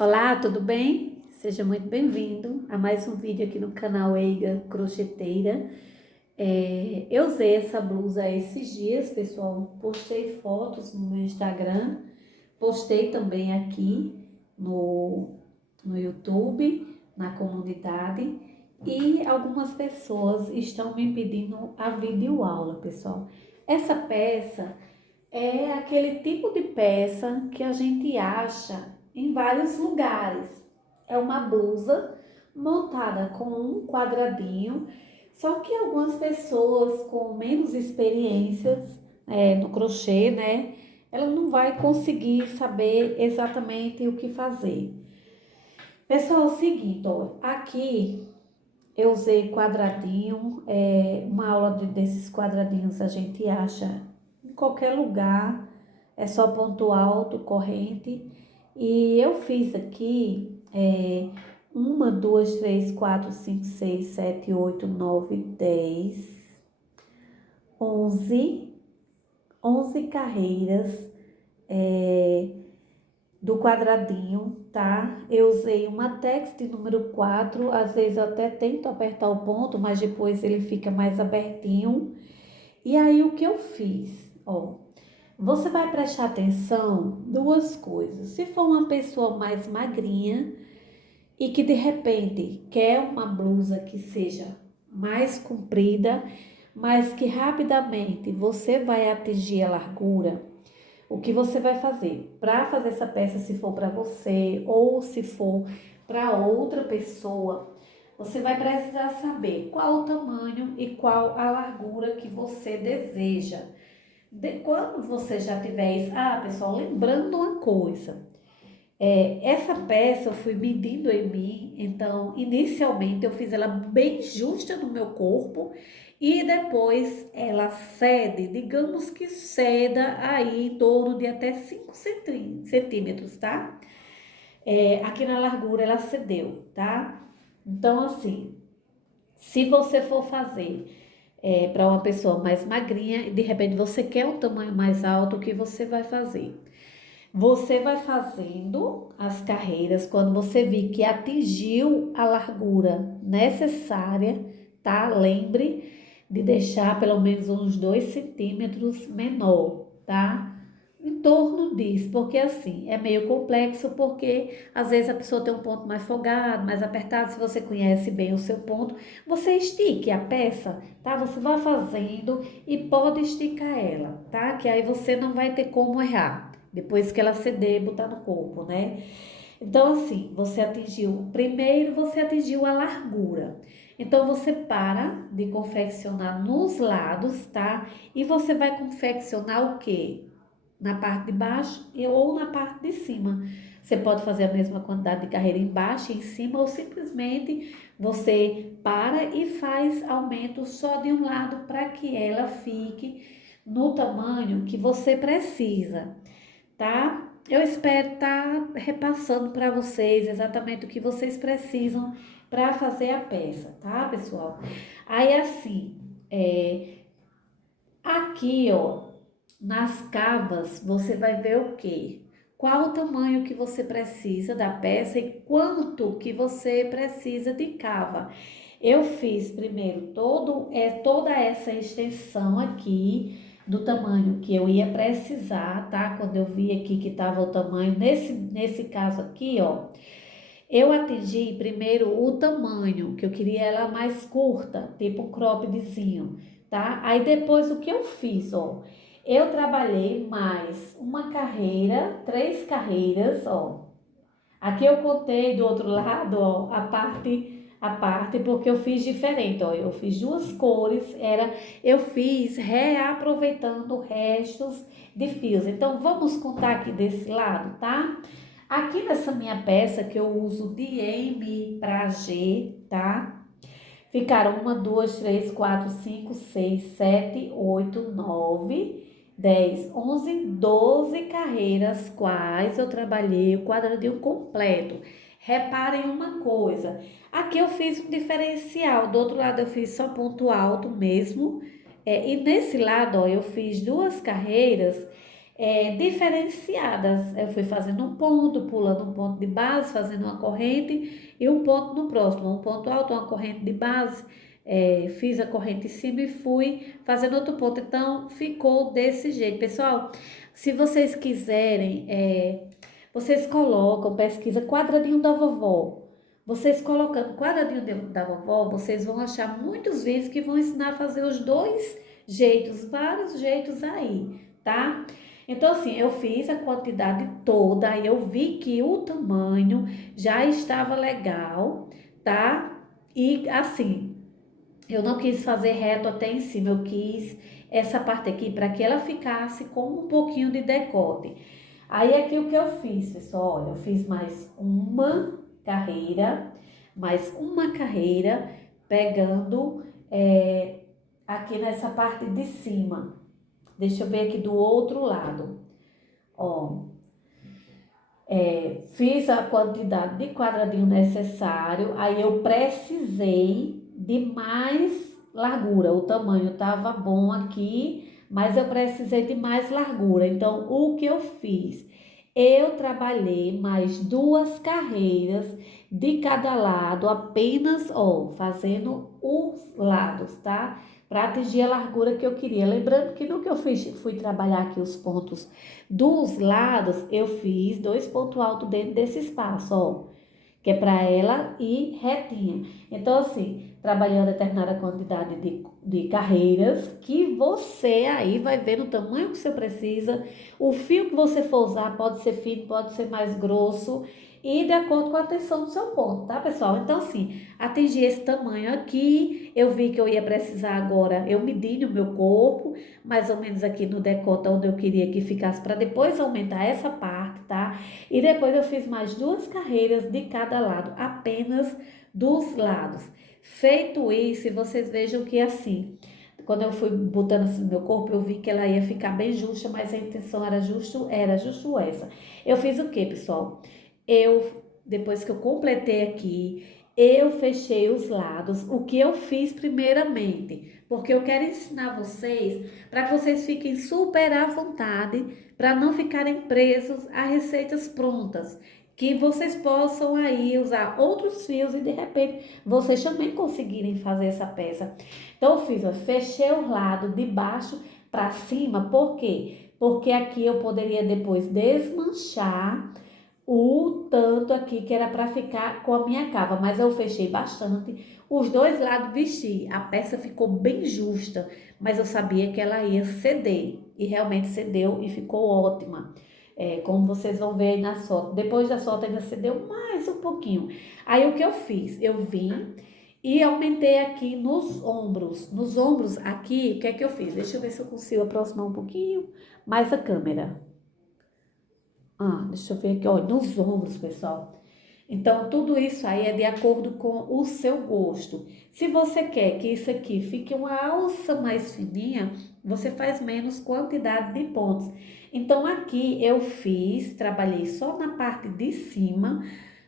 Olá, tudo bem? Seja muito bem-vindo a mais um vídeo aqui no canal Eiga Crocheteira. Eu usei essa blusa esses dias, pessoal. Postei fotos no meu Instagram, postei também aqui no, no YouTube, na comunidade. E algumas pessoas estão me pedindo a videoaula, pessoal. Essa peça é aquele tipo de peça que a gente acha em vários lugares. É uma blusa montada com um quadradinho, só que algumas pessoas com menos experiências no crochê, né? Ela não vai conseguir saber exatamente o que fazer. Pessoal, é o seguinte, ó, aqui eu usei quadradinho, uma aula desses quadradinhos a gente acha em qualquer lugar, é só ponto alto, corrente. E eu fiz aqui uma, duas, três, quatro, cinco, seis, sete, oito, nove, 10, 11, 11 carreiras do quadradinho, tá? Eu usei uma tex de número 4, às vezes eu até tento apertar o ponto, mas depois ele fica mais abertinho. E aí o que eu fiz? Ó, você vai prestar atenção duas coisas. Se for uma pessoa mais magrinha e que de repente quer uma blusa que seja mais comprida, mas que rapidamente você vai atingir a largura, o que você vai fazer? Para fazer essa peça, se for para você ou se for para outra pessoa, você vai precisar saber qual o tamanho e qual a largura que você deseja. Quando você já tiver isso, pessoal, lembrando uma coisa, essa peça eu fui medindo em mim, então inicialmente eu fiz ela bem justa no meu corpo e depois ela cede, digamos que ceda aí em torno de até 5 centímetros, tá? Aqui na largura ela cedeu, tá? Então assim, se você for fazer para uma pessoa mais magrinha e de repente você quer um tamanho mais alto, o que você vai fazer? Você vai fazendo as carreiras quando você vir que atingiu a largura necessária, tá? Lembre de deixar pelo menos uns 2 centímetros menor, tá? Em torno disso, porque assim, é meio complexo, porque às vezes a pessoa tem um ponto mais folgado, mais apertado, se você conhece bem o seu ponto, você estique a peça, tá? Você vai fazendo e pode esticar ela, tá? Que aí você não vai ter como errar depois que ela ceder, botar no corpo, né? Então, assim, primeiro você atingiu a largura. Então, você para de confeccionar nos lados, tá? E você vai confeccionar o quê? Na parte de baixo ou na parte de cima. Você pode fazer a mesma quantidade de carreira embaixo e em cima, ou simplesmente você para e faz aumento só de um lado para que ela fique no tamanho que você precisa, tá? Eu espero estar repassando para vocês exatamente o que vocês precisam para fazer a peça, tá, pessoal? Aí assim, aqui, ó, nas cavas, você vai ver o quê? Qual o tamanho que você precisa da peça e quanto que você precisa de cava. Eu fiz primeiro toda essa extensão aqui do tamanho que eu ia precisar, tá? Quando eu vi aqui que tava o tamanho, nesse caso aqui, ó, eu atingi primeiro o tamanho, que eu queria ela mais curta, tipo um croppedzinho, tá? Aí depois o que eu fiz, ó, eu trabalhei mais uma carreira, 3 carreiras, ó. Aqui eu contei do outro lado, ó, a parte, porque eu fiz diferente, ó. Eu fiz 2 cores, eu fiz reaproveitando restos de fios. Então vamos contar aqui desse lado, tá? Aqui nessa minha peça que eu uso de M para G, tá? Ficaram uma, duas, três, quatro, cinco, seis, sete, oito, 9, 10, 11, 12 carreiras, quais eu trabalhei o quadradinho completo. Reparem uma coisa, aqui eu fiz um diferencial, do outro lado eu fiz só ponto alto mesmo, e nesse lado, ó, eu fiz 2 carreiras diferenciadas. Eu fui fazendo um ponto, pulando um ponto de base, fazendo uma corrente e um ponto no próximo, um ponto alto, uma corrente de base. Fiz a corrente em cima e fui fazendo outro ponto. Então, ficou desse jeito. Pessoal, se vocês quiserem, vocês colocam, pesquisa quadradinho da vovó. Vocês colocando quadradinho da vovó, vocês vão achar muitos vídeos que vão ensinar a fazer os dois jeitos, vários jeitos aí, tá? Então, assim, eu fiz a quantidade toda, aí eu vi que o tamanho já estava legal, tá? E assim, eu não quis fazer reto até em cima, eu quis essa parte aqui para que ela ficasse com um pouquinho de decote. Aí aqui o que eu fiz, pessoal, olha, eu fiz mais uma carreira, pegando aqui nessa parte de cima. Deixa eu ver aqui do outro lado. Ó, fiz a quantidade de quadradinho necessário, aí eu precisei de mais largura. O tamanho estava bom aqui, mas eu precisei de mais largura. Então, o que eu fiz? Eu trabalhei mais duas carreiras de cada lado, apenas, ó, fazendo os lados, tá? Para atingir a largura que eu queria. Lembrando que no que eu fui trabalhar aqui os pontos dos lados, eu fiz 2 pontos altos dentro desse espaço, ó, que é para ela ir retinha. Então, assim, trabalhei uma determinada quantidade de carreiras que você aí vai ver no tamanho que você precisa. O fio que você for usar pode ser fino, pode ser mais grosso e de acordo com a tensão do seu ponto, tá, pessoal? Então, assim, atingi esse tamanho aqui, eu vi que eu ia precisar agora, eu medi no meu corpo, mais ou menos aqui no decote onde eu queria que ficasse para depois aumentar essa parte, tá? E depois eu fiz mais 2 carreiras de cada lado, apenas dos lados. Feito isso, vocês vejam que assim, quando eu fui botando assim no meu corpo, eu vi que ela ia ficar bem justa, mas a intenção era justo essa. Eu fiz o que, pessoal? Depois que eu completei aqui, eu fechei os lados. O que eu fiz primeiramente? Porque eu quero ensinar vocês para que vocês fiquem super à vontade, para não ficarem presos a receitas prontas. Que vocês possam aí usar outros fios e de repente vocês também conseguirem fazer essa peça. Então eu fiz, ó, fechei o lado de baixo para cima, por quê? Porque aqui eu poderia depois desmanchar o tanto aqui que era para ficar com a minha cava, mas eu fechei bastante. Os dois lados vesti, a peça ficou bem justa, mas eu sabia que ela ia ceder e realmente cedeu e ficou ótima. Como vocês vão ver aí na foto, depois da foto ainda cedeu mais um pouquinho. Aí o que eu fiz? Eu vim e aumentei aqui nos ombros aqui, o que é que eu fiz? Deixa eu ver se eu consigo aproximar um pouquinho mais a câmera. Deixa eu ver aqui, ó, nos ombros, pessoal. Então, tudo isso aí é de acordo com o seu gosto. Se você quer que isso aqui fique uma alça mais fininha, você faz menos quantidade de pontos. Então, aqui eu trabalhei só na parte de cima,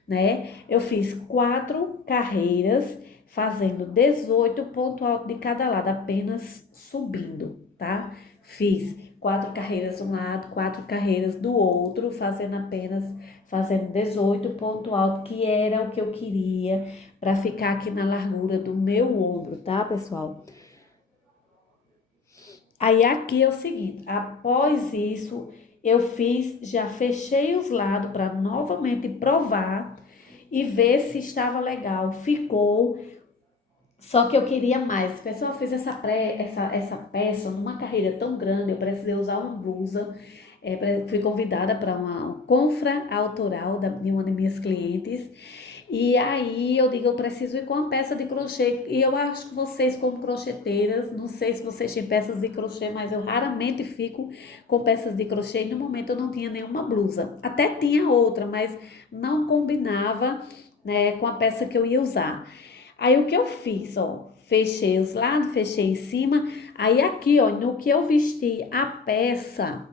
né? Eu fiz 4 carreiras, fazendo 18 pontos altos de cada lado, apenas subindo, tá? Fiz 4 carreiras de um lado, 4 carreiras do outro, fazendo 18 ponto alto, que era o que eu queria para ficar aqui na largura do meu ombro, tá, pessoal? Aí aqui é o seguinte, após isso, já fechei os lados para novamente provar e ver se estava legal. Ficou, só que eu queria mais. Pessoal, eu fiz essa peça numa carreira tão grande, eu precisei usar uma blusa. Fui convidada para uma confra autoral de uma de minhas clientes. E aí eu digo, eu preciso ir com uma peça de crochê. E eu acho que vocês, como crocheteiras, não sei se vocês têm peças de crochê, mas eu raramente fico com peças de crochê. E no momento eu não tinha nenhuma blusa. Até tinha outra, mas não combinava, né, com a peça que eu ia usar. Aí o que eu fiz, ó, fechei os lados, fechei em cima. Aí aqui, ó, no que eu vesti a peça,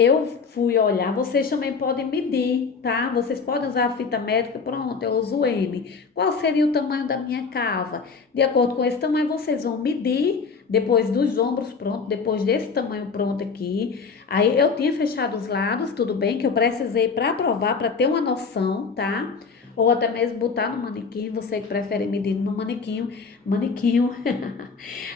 eu fui olhar, vocês também podem medir, tá? Vocês podem usar a fita métrica, pronto, eu uso M. Qual seria o tamanho da minha cava? De acordo com esse tamanho, vocês vão medir depois dos ombros, pronto, depois desse tamanho pronto aqui. Aí eu tinha fechado os lados, tudo bem, que eu precisei para provar, para ter uma noção, tá? Ou até mesmo botar no manequim, você que prefere medir no manequim.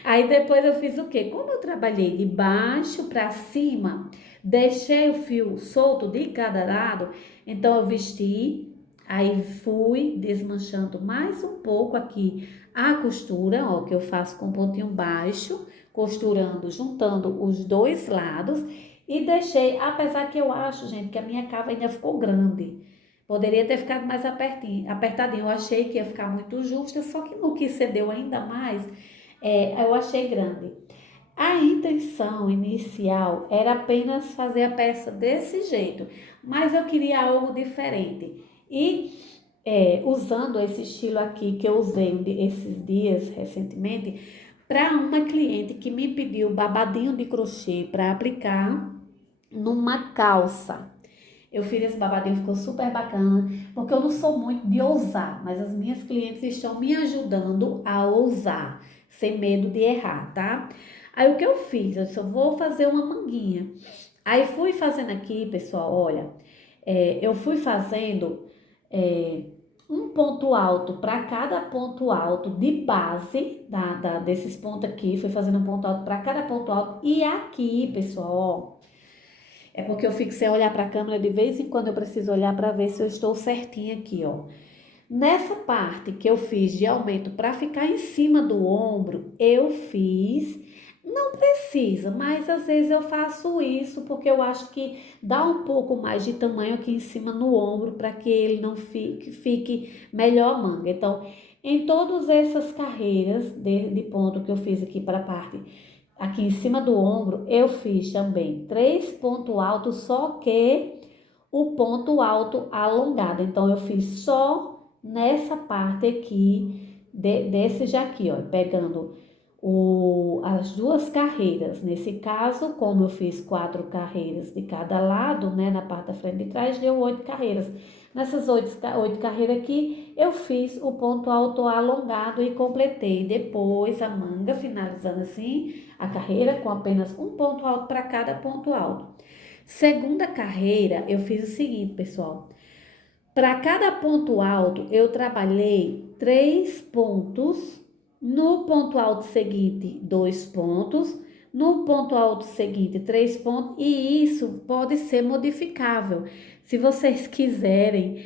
Aí depois eu fiz o quê? Como eu trabalhei de baixo para cima, deixei o fio solto de cada lado, então eu vesti, aí fui desmanchando mais um pouco aqui a costura, ó, que eu faço com pontinho baixo, costurando, juntando os dois lados e deixei, apesar que eu acho, gente, que a minha cava ainda ficou grande. Poderia ter ficado mais apertadinho. Eu achei que ia ficar muito justa, só que no que cedeu ainda mais, eu achei grande. A intenção inicial era apenas fazer a peça desse jeito, mas eu queria algo diferente. E usando esse estilo aqui que eu usei esses dias recentemente, para uma cliente que me pediu babadinho de crochê para aplicar numa calça. Eu fiz esse babadinho, ficou super bacana, porque eu não sou muito de ousar, mas as minhas clientes estão me ajudando a ousar, sem medo de errar, tá? Aí o que eu fiz? Eu só vou fazer uma manguinha. Aí fui fazendo aqui, pessoal, olha, eu fui fazendo é, um ponto alto para cada ponto alto de base desses pontos aqui, fui fazendo um ponto alto para cada ponto alto. E aqui, pessoal, ó, é porque eu fico sem olhar para a câmera de vez em quando eu preciso olhar para ver se eu estou certinha aqui, ó. Nessa parte que eu fiz de aumento para ficar em cima do ombro, eu fiz, não precisa, mas às vezes eu faço isso porque eu acho que dá um pouco mais de tamanho aqui em cima no ombro para que ele não fique melhor a manga. Então, em todas essas carreiras de ponto que eu fiz aqui para a parte aqui em cima do ombro, eu fiz também 3 pontos altos, só que o ponto alto alongado. Então, eu fiz só nessa parte aqui, desse já aqui, ó, pegando as duas carreiras. Nesse caso, como eu fiz 4 carreiras de cada lado, né, na parte da frente e de trás, deu 8 carreiras. Nessas 8 carreiras aqui, eu fiz o ponto alto alongado e completei depois a manga, finalizando assim a carreira com apenas um ponto alto para cada ponto alto. Segunda carreira, eu fiz o seguinte, pessoal. Para cada ponto alto, eu trabalhei 3 pontos. No ponto alto seguinte, 2 pontos. No ponto alto seguinte, 3 pontos. E isso pode ser modificável. Se vocês quiserem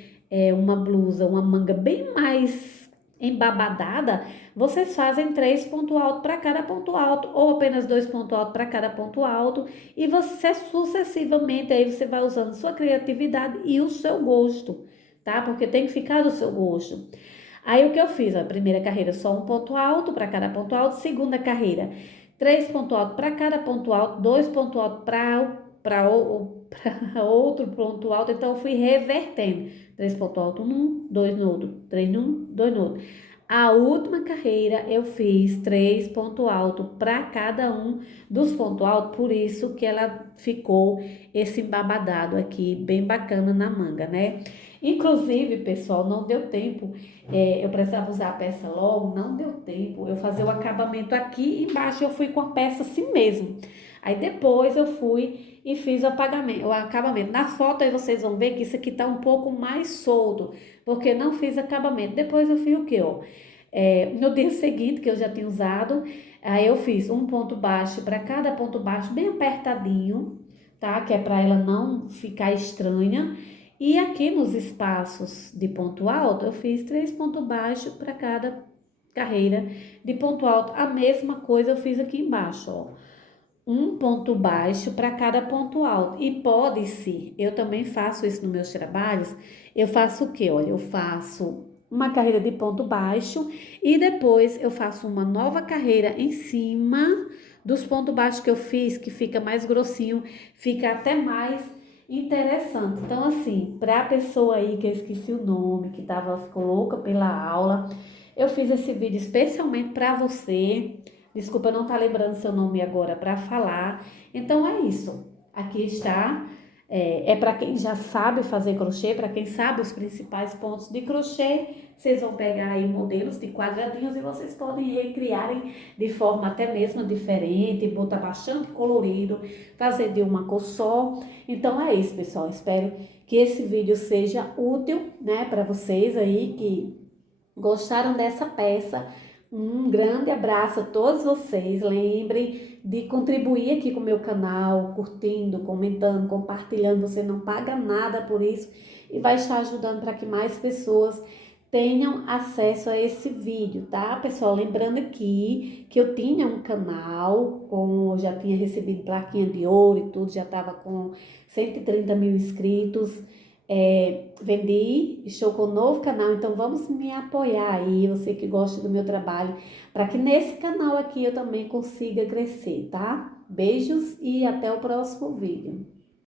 uma blusa, uma manga bem mais embabadada, vocês fazem 3 pontos altos para cada ponto alto, ou apenas 2 pontos altos para cada ponto alto, e você sucessivamente aí você vai usando sua criatividade e o seu gosto, tá? Porque tem que ficar do seu gosto. Aí o que eu fiz? A primeira carreira só um ponto alto para cada ponto alto, segunda carreira 3 pontos altos para cada ponto alto, 2 pontos altos para outro ponto alto, então eu fui revertendo. 3 pontos altos num, 2 no outro, 3 num, 2 no outro. A última carreira eu fiz 3 pontos altos para cada um dos pontos altos, por isso que ela ficou esse embabadado aqui, bem bacana na manga, né? Inclusive, pessoal, não deu tempo, eu precisava usar a peça logo, não deu tempo eu fazer o acabamento aqui embaixo, eu fui com a peça assim mesmo. Aí depois eu fui e fiz o acabamento. Na foto aí vocês vão ver que isso aqui tá um pouco mais solto, porque não fiz acabamento. Depois eu fiz o que, ó? No dia seguinte, que eu já tinha usado, aí eu fiz um ponto baixo para cada ponto baixo, bem apertadinho, tá? Que é para ela não ficar estranha. E aqui nos espaços de ponto alto, eu fiz 3 pontos baixos para cada carreira de ponto alto. A mesma coisa eu fiz aqui embaixo, ó. Um ponto baixo para cada ponto alto. E pode-se, eu também faço isso nos meus trabalhos, eu faço o quê? Olha, eu faço uma carreira de ponto baixo e depois eu faço uma nova carreira em cima dos pontos baixos que eu fiz, que fica mais grossinho, fica até mais interessante. Então, assim, para a pessoa aí que eu esqueci o nome, ficou louca pela aula, eu fiz esse vídeo especialmente para você. Desculpa não estar lembrando seu nome agora para falar. Então é isso. Aqui está. É para quem já sabe fazer crochê, para quem sabe os principais pontos de crochê. Vocês vão pegar aí modelos de quadradinhos e vocês podem recriarem de forma até mesmo diferente, botar bastante colorido, fazer de uma cor só. Então é isso, pessoal. Espero que esse vídeo seja útil, né, para vocês aí que gostaram dessa peça. Um grande abraço a todos vocês. Lembrem de contribuir aqui com o meu canal, curtindo, comentando, compartilhando. Você não paga nada por isso e vai estar ajudando para que mais pessoas tenham acesso a esse vídeo, tá, pessoal? Lembrando aqui que eu tinha um canal, já tinha recebido plaquinha de ouro e tudo, já estava com 130 mil inscritos. Vendi, estou com um novo canal, então vamos me apoiar aí, você que gosta do meu trabalho, para que nesse canal aqui eu também consiga crescer, tá? Beijos e até o próximo vídeo.